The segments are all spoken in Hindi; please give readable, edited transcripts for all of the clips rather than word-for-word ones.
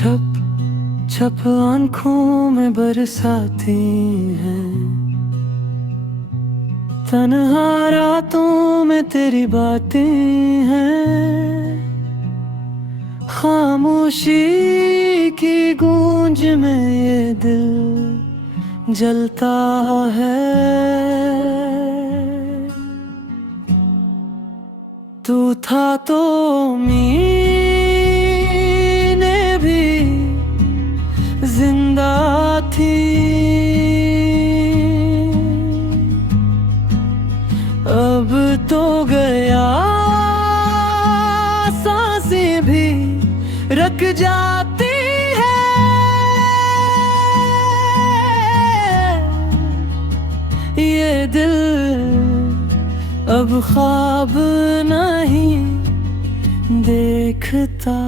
छप छप आंखों में बरसाती हैं, तन्हा रातों में तेरी बातें हैं। खामोशी की गूंज में ये दिल जलता है। तू था तो जिंदा थी, अब तो गया सांसें भी रुक जाती है। ये दिल अब ख्वाब नहीं देखता।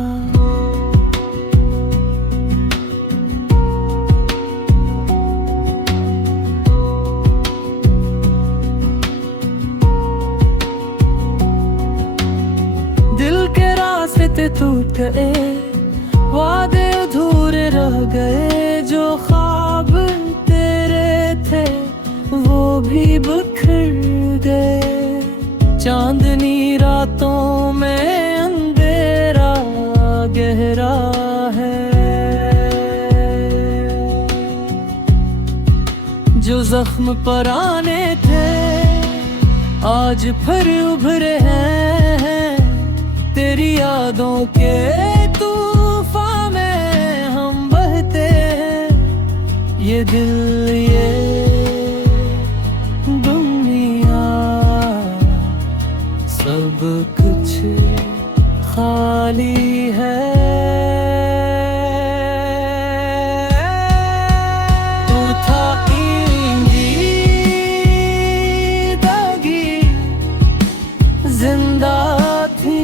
रास्ते टूट गए, वादे अधूरे रह गए, जो ख्वाब तेरे थे वो भी बिखर गए। चांदनी रातों में अंधेरा गहरा है, जो जख्म पुराने थे आज फिर उभरे हैं। तेरी यादों के तूफान में हम बहते हैं। ये दिल ये दुनिया सब कुछ खाली है। तू था दगी जिंदा थी,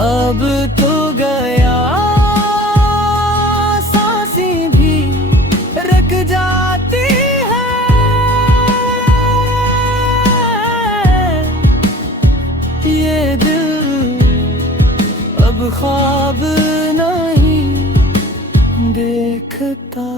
अब तो गया सांसें भी रुक जाती है। ये दिल अब ख्वाब नहीं देखता।